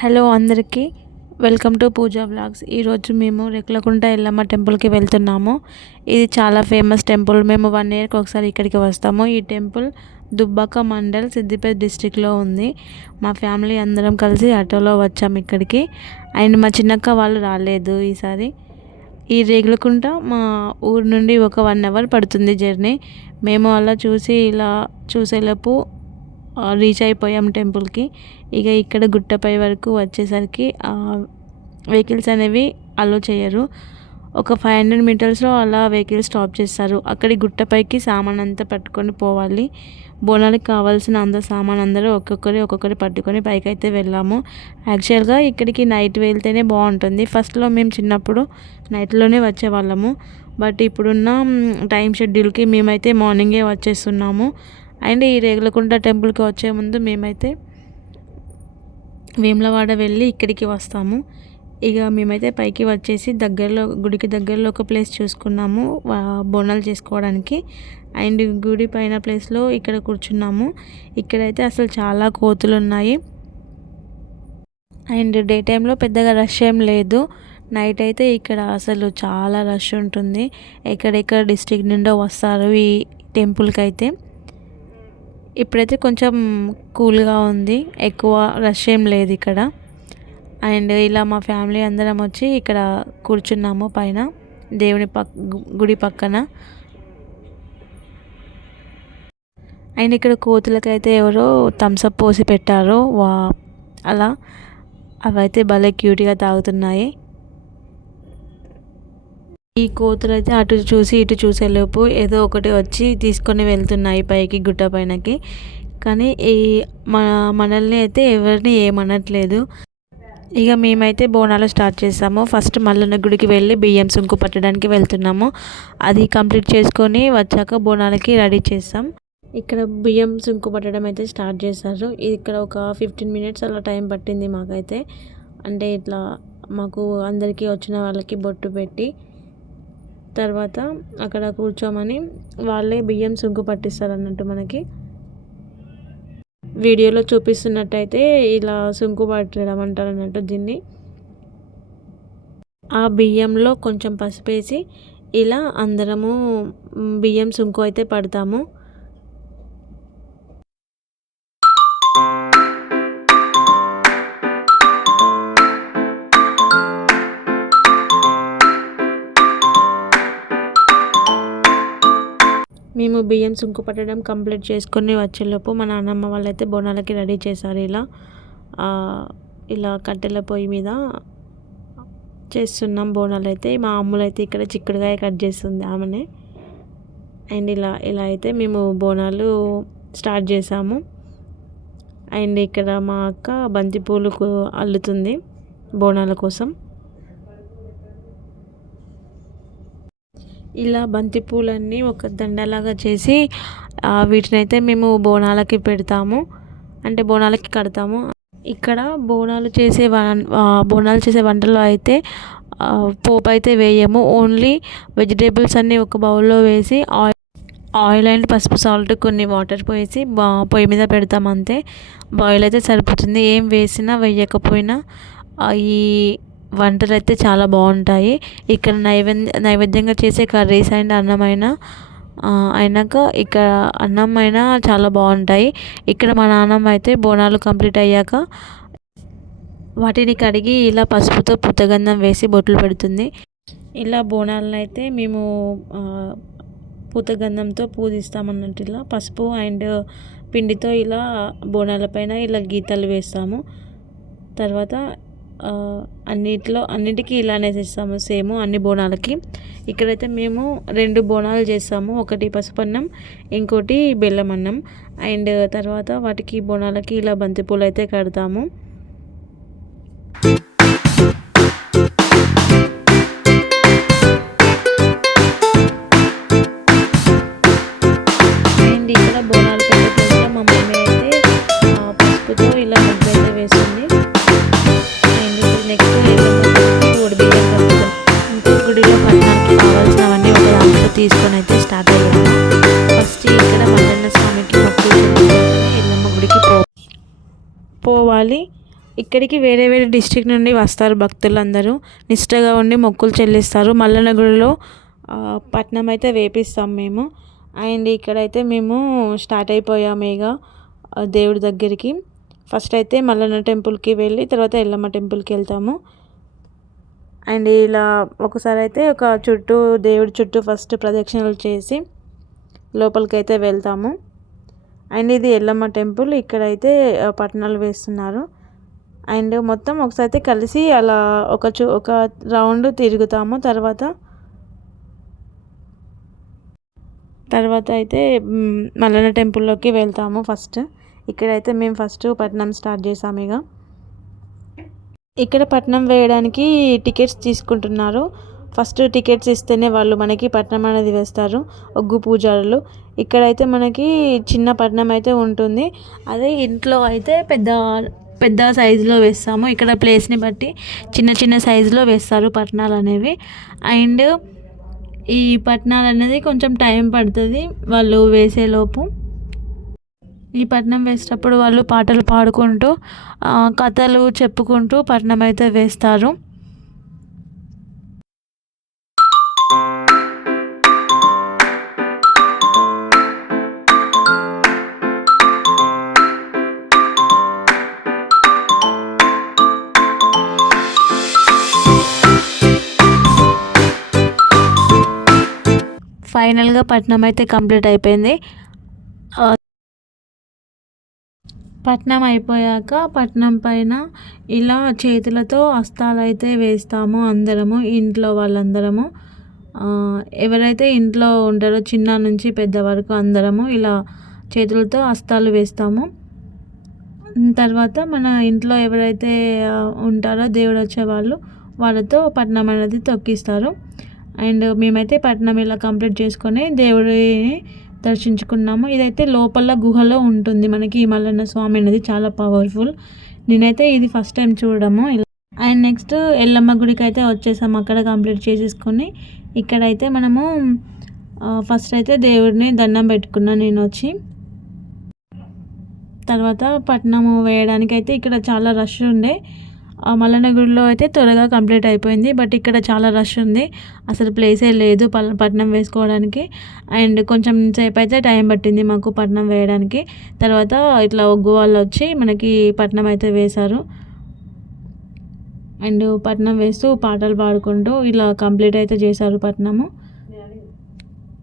Hello అందరికీ welcome to Pooja blogs. ఈరోజు మేము రెక్లకుంట ఎల్లమ్మ టెంపుల్కి వెళ్తున్నాము. ఇది చాలా ఫేమస్ టెంపుల్. మేము 1 ఇయర్కి ఒకసారి ఇక్కడికి వస్తాము. ఈ టెంపుల్ దుబ్బాక మండల్ సిద్దిపేట డిస్టిక్లో ఉంది. మా ఫ్యామిలీ అందరం కలిసి ఆటోలో వచ్చాము ఇక్కడికి. అండ్ మా చిన్నక్క వాళ్ళు రాలేదు ఈసారి. ఈ రేగులకుంట మా ఊరు నుండి ఒక 1 అవర్ పడుతుంది జర్నీ. మేము అలా ఇలా చూసేలోపు రీచ్ అయిపోయాం టెంపుల్కి. ఇక ఇక్కడ గుట్టపై వరకు వచ్చేసరికి వెహికల్స్ అనేవి అలో చేయరు. ఒక 500 మీటర్స్లో అలా వెహికల్ స్టాప్ చేస్తారు. అక్కడి గుట్టపైకి సామాన్ అంతా పట్టుకొని పోవాలి. బోనాలకు కావాల్సిన అంత సామాన్ అందరూ ఒక్కొక్కరి పట్టుకొని పైకి అయితే వెళ్ళాము. యాక్చువల్గా ఇక్కడికి నైట్ వెళ్తేనే బాగుంటుంది. ఫస్ట్లో మేము చిన్నప్పుడు నైట్లోనే వచ్చేవాళ్ళము. బట్ ఇప్పుడున్న టైం షెడ్యూల్కి మేమైతే మార్నింగే వచ్చేస్తున్నాము. అండ్ ఈ రేగులకుంట టెంపుల్కి వచ్చే ముందు మేమైతే వేములవాడ వెళ్ళి ఇక్కడికి వస్తాము. ఇక మేమైతే పైకి వచ్చేసి గుడికి దగ్గరలో ఒక ప్లేస్ చూసుకున్నాము బోనాలు చేసుకోవడానికి. అండ్ గుడి పైన ప్లేస్లో ఇక్కడ కూర్చున్నాము. ఇక్కడైతే అసలు చాలా కోతులు ఉన్నాయి. అండ్ డే టైంలో పెద్దగా రష్ ఏం లేదు. నైట్ అయితే ఇక్కడ అసలు చాలా రష్ ఉంటుంది. ఎక్కడెక్కడ డిస్ట్రిక్ట్ నుండో వస్తారు ఈ టెంపుల్కి అయితే. ఇప్పుడైతే కొంచెం కూల్గా ఉంది, ఎక్కువ రష్ ఏం లేదు ఇక్కడ. అండ్ ఇలా మా ఫ్యామిలీ అందరం వచ్చి ఇక్కడ కూర్చున్నాము పైన దేవుని గుడి పక్కన. అండ్ ఇక్కడ కోతులకైతే ఎవరో థమ్స్అప్ పోసి పెట్టారు అలా. అవైతే భలే క్యూట్గా తాగుతున్నాయి. ఈ కోతులు అయితే అటు చూసి ఇటు చూసేలోపు ఏదో ఒకటి వచ్చి తీసుకొని వెళ్తున్నాయి పైకి గుట్ట పైనకి. కానీ మనల్ని అయితే ఎవరిని ఏమనట్లేదు. ఇక మేమైతే బోనాలు స్టార్ట్ చేసాము. ఫస్ట్ మల్లన్న గుడికి వెళ్ళి బియ్యం సుంకు పట్టడానికి వెళ్తున్నాము. అది కంప్లీట్ చేసుకొని వచ్చాక బోనాలకి రెడీ చేస్తాం. ఇక్కడ బియ్యం సుంకు పట్టడం అయితే స్టార్ట్ చేశారు. ఇక్కడ ఒక 15 మినిట్స్ అలా టైం పట్టింది మాకైతే. అంటే ఇట్లా మాకు అందరికీ వచ్చిన వాళ్ళకి బొట్టు పెట్టి తర్వాత అక్కడ కూర్చోమని వాళ్ళే బియ్యం సుంకు పట్టిస్తారు అన్నట్టు. మనకి వీడియోలో చూపిస్తున్నట్టయితే ఇలా సుంకు పట్టడం అంటారు అన్నట్టు దీన్ని. ఆ బియ్యంలో కొంచెం పసుపు వేసి ఇలా అందరము బియ్యం సుంకు అయితే పడతాము. మేము బియ్యం సుంకు పట్టడం కంప్లీట్ చేసుకొని వచ్చేలోపు మా నాన్నమ్మ వాళ్ళైతే బోనాలకి రెడీ చేశారు. ఇలా కట్టెల పొయ్యి మీద చేస్తున్నాం బోనాలు అయితే. మా అమ్ములైతే ఇక్కడ చిక్కుడుకాయ కట్ చేస్తుంది ఆమెనే. అండ్ ఇలా అయితే మేము బోనాలు స్టార్ట్ చేసాము. అండ్ ఇక్కడ మా అక్క బంతిపూలు అల్లుతుంది బోనాల కోసం. ఇలా బంతిపూలన్నీ ఒక దండలాగా చేసి వీటినైతే మేము బోనాలకి పెడతాము, అంటే బోనాలకి కడతాము. ఇక్కడ బోనాలు చేసే వంటలో అయితే పోపు అయితే వేయము. ఓన్లీ వెజిటేబుల్స్ అన్నీ ఒక బౌల్లో వేసి ఆయిల్ అండ్ పసుపు సాల్ట్ కొన్ని వాటర్ పోసి పొయ్యి మీద పెడతాం అంతే. బాయిల్ అయితే సరిపోతుంది. ఏం వేసినా వేయకపోయినా ఈ వంటలు అయితే చాలా బాగుంటాయి. ఇక్కడ నైవేద్యంగా చేసే కర్రీస్ అండ్ అన్నమైనా అయినాక ఇక్కడ అన్నం అయినా చాలా బాగుంటాయి. ఇక్కడ మా నాన్నమ్మ అయితే బోనాలు కంప్లీట్ అయ్యాక వాటిని కడిగి ఇలా పసుపుతో పూతగంధం వేసి బొట్లు పెడుతుంది. ఇలా బోనాలను అయితే మేము పూతగంధంతో పూజిస్తామన్నట్టు. ఇలా పసుపు అండ్ పిండితో ఇలా బోనాల పైన ఇలా గీతలు వేస్తాము. తర్వాత అన్నిటికీ ఇలానే చేస్తాము సేమ్ అన్ని బోనాలకి. ఇక్కడైతే మేము 2 బోనాలు చేస్తాము. ఒకటి పసుపన్నం, ఇంకోటి బెల్లం అన్నం. అండ్ తర్వాత వాటికి బోనాలకి ఇలా బంతిపూలు అయితే కడతాము. అండ్ ఇక్కడ బోనాలు పెట్టే ప్లేస్లో మా మమ్మీ అయితే పసుపుతో ఇలా ముగ్గు అయితే వేస్తుంది. నెక్స్ట్ గుడిలో పట్టణానికి కావాల్సినవన్నీ ఒక దాంట్లో తీసుకొని అయితే స్టార్ట్ అయ్యాము. ఫస్ట్ ఇక్కడ మల్లన్న స్వామికి మొక్కులు ఎల్లమ్మ గుడికి పోవాలి. ఇక్కడికి వేరే వేరే డిస్ట్రిక్ట్ నుండి వస్తారు భక్తులందరూ, నిష్టగా ఉండి మొక్కులు చెల్లిస్తారు. మల్లన్న గుడిలో పట్నం అయితే వేపిస్తాం మేము. అండ్ ఇక్కడైతే మేము స్టార్ట్ అయిపోయాము ఇక దేవుడి దగ్గరికి. ఫస్ట్ అయితే మల్లన్న టెంపుల్కి వెళ్ళి తర్వాత ఎల్లమ్మ టెంపుల్కి వెళ్తాము. అండ్ ఇలా ఒకసారి అయితే ఒక దేవుడి చుట్టూ ఫస్ట్ ప్రదక్షిణలు చేసి లోపలికైతే వెళ్తాము. అండ్ ఇది ఎల్లమ్మ టెంపుల్. ఇక్కడైతే పట్నాలు వేస్తున్నారు. అండ్ మొత్తం ఒకసారి అయితే కలిసి అలా ఒక రౌండ్ తిరుగుతాము. తర్వాత అయితే మల్లన్న టెంపుల్లోకి వెళ్తాము. ఇక్కడైతే మేము ఫస్ట్ పట్నం స్టార్ట్ చేసాము. ఇక్కడ పట్నం వేయడానికి టికెట్స్ తీసుకుంటున్నారు. ఫస్ట్ టికెట్స్ ఇస్తేనే వాళ్ళు మనకి పట్నం అనేది వేస్తారు ఒగ్గు పూజారులు. ఇక్కడైతే మనకి చిన్న పట్నం అయితే ఉంటుంది. అదే ఇంట్లో అయితే పెద్ద సైజులో వేస్తాము. ఇక్కడ ప్లేస్ని బట్టి చిన్న చిన్న సైజులో వేస్తారు పట్నాలు అనేవి. అండ్ ఈ పట్నాలు అనేది కొంచెం టైం పడుతుంది వాళ్ళు వేసేలోపు. ఈ పట్నం వేసేటప్పుడు వాళ్ళు పాటలు పాడుకుంటూ కథలు చెప్పుకుంటూ పట్నం అయితే వేస్తారు. ఫైనల్గా పట్నం అయితే కంప్లీట్ అయిపోయింది. పట్నం అయిపోయాక పట్నం పైన ఇలా చేతులతో హస్తాలు అయితే వేస్తాము అందరము, ఇంట్లో వాళ్ళందరము. ఎవరైతే ఇంట్లో ఉంటారో చిన్న నుంచి పెద్ద వరకు అందరము ఇలా చేతులతో హస్తాలు వేస్తాము. తర్వాత మన ఇంట్లో ఎవరైతే ఉంటారో దేవుడు వచ్చేవాళ్ళు వాళ్ళతో పట్నం అనేది తొక్కిస్తారు. అండ్ మేమైతే పట్నం ఇలా కంప్లీట్ చేసుకొని దేవుడిని దర్శించుకున్నాము. ఇదైతే లోపల గుహలో ఉంటుంది మనకి ఈ మల్లన్న స్వామి అనేది, చాలా పవర్ఫుల్. నేనైతే ఇది ఫస్ట్ టైం చూడడము. అండ్ నెక్స్ట్ ఎల్లమ్మ గుడికి అయితే వచ్చేసాము. అక్కడ కంప్లీట్ చేసేసుకొని ఇక్కడైతే మనము ఫస్ట్ అయితే దేవుడిని దండం పెట్టుకున్నాను నేను వచ్చి. తర్వాత పట్నము వేయడానికి అయితే ఇక్కడ చాలా రష్ ఉండే. మల్లన్న గుడిలో అయితే త్వరగా కంప్లీట్ అయిపోయింది. బట్ ఇక్కడ చాలా రష్ ఉంది, అసలు ప్లేసే లేదు పట్నం వేసుకోవడానికి. అండ్ కొంచెం సేపు అయితే టైం పట్టింది మాకు పట్నం వేయడానికి. తర్వాత ఇట్లా ఒగ్గు వాళ్ళు వచ్చి మనకి పట్నం అయితే వేశారు. అండ్ పట్నం వేస్తూ పాటలు పాడుకుంటూ ఇలా కంప్లీట్ అయితే చేశారు పట్నము.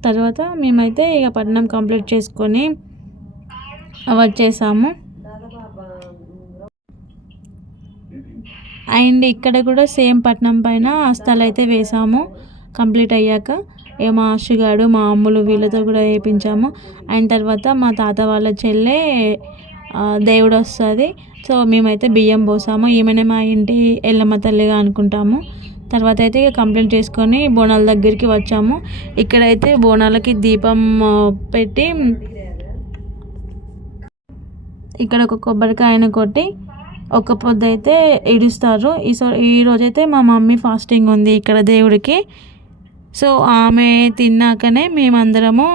తర్వాత మేమైతే ఇక పట్నం కంప్లీట్ చేసుకొని వచ్చేసాము. అండ్ ఇక్కడ కూడా సేమ్ పట్నం పైన హస్తాలు అయితే వేసాము కంప్లీట్ అయ్యాక. మా ఆశగాడు మా అమ్ములు వీళ్ళతో కూడా వేయించాము. అండ్ తర్వాత మా తాత వాళ్ళ చెల్లె దేవుడు వస్తుంది, సో మేమైతే బియ్యం పోసాము. ఈమెనే మా ఇంటి ఎల్లమ్మ తల్లిగా అనుకుంటాము. తర్వాత అయితే ఇక కంప్లీట్ చేసుకొని బోనాల దగ్గరికి వచ్చాము. ఇక్కడైతే బోనాలకి దీపం పెట్టి ఇక్కడ ఒక కొబ్బరికాయను కొట్టి ఒక పొద్దు అయితే ఇడుస్తారు. ఈ రోజైతే మా మమ్మీ ఫాస్టింగ్ ఉంది ఇక్కడ దేవుడికి, సో ఆమె తిన్నాకనే మేమందరము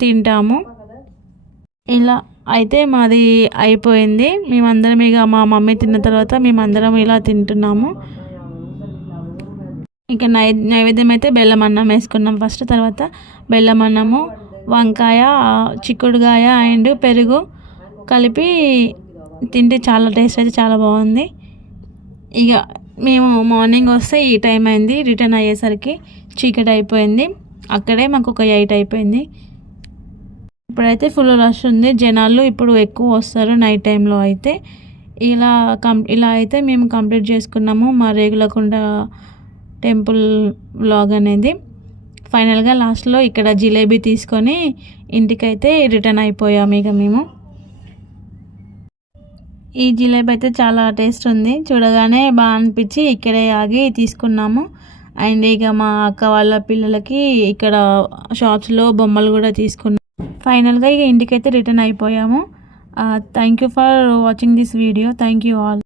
తింటాము. ఇలా అయితే మాది అయిపోయింది. మేమందరం ఇక మా మమ్మీ తిన్న తర్వాత మేమందరం ఇలా తింటున్నాము. ఇక నైవేద్యం అయితే బెల్లం అన్నం వేసుకున్నాం ఫస్ట్. తర్వాత బెల్లం అన్నము, వంకాయ, చిక్కుడుకాయ అండ్ పెరుగు కలిపి తింటే చాలా టేస్ట్ అయితే చాలా బాగుంది. ఇక మేము మార్నింగ్ వస్తే ఈ టైం అయింది, రిటర్న్ అయ్యేసరికి చీకటి అయిపోయింది. అక్కడే మాకు ఒక 8 అయిపోయింది. ఇప్పుడైతే ఫుల్ రష్ ఉంది, జనాలు ఇప్పుడు ఎక్కువ వస్తారు నైట్ టైంలో అయితే. ఇలా అయితే మేము కంప్లీట్ చేసుకున్నాము మా రేగులకొండ టెంపుల్ వ్లాగ్ అనేది. ఫైనల్గా లాస్ట్లో ఇక్కడ జిలేబీ తీసుకొని ఇంటికైతే రిటర్న్ అయిపోయాము ఇక మేము. ఈ జిలేబీ అయితే చాలా టేస్ట్ ఉంది, చూడగానే బాగా అనిపించి ఇక్కడే ఆగి తీసుకున్నాము. అండ్ ఇక మా అక్క వాళ్ళ పిల్లలకి ఇక్కడ షాప్స్లో బొమ్మలు కూడా తీసుకున్నాము. ఫైనల్గా ఇక ఇంటికైతే రిటర్న్ అయిపోయాము. Thank you for watching this video. Thank you all.